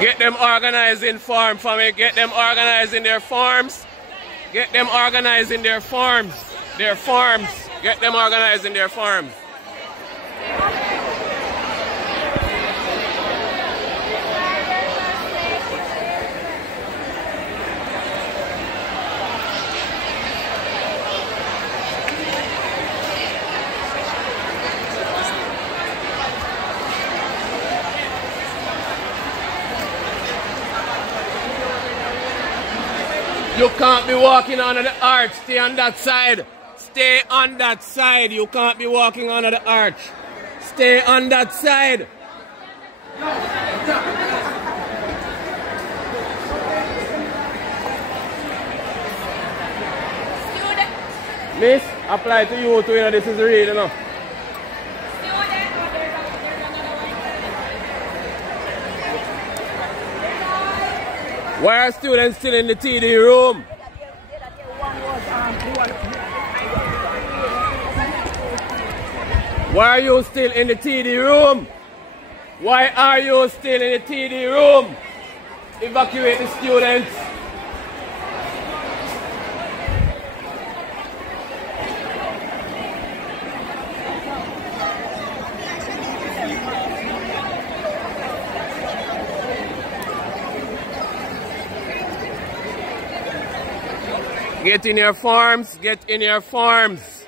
Get them organized in form for me. Get them organized in their forms. Get them organized in their forms. Their forms. Get them organized in their forms. You can't be walking under the arch. Stay on that side. Stay on that side. You can't be walking under the arch. Stay on that side. Miss, apply to you too. You know, this is real, you know. Why are students still in the TD room? Why are you still in the TD room? Why are you still in the TD room? Evacuate the students. Get in your forms, get in your forms.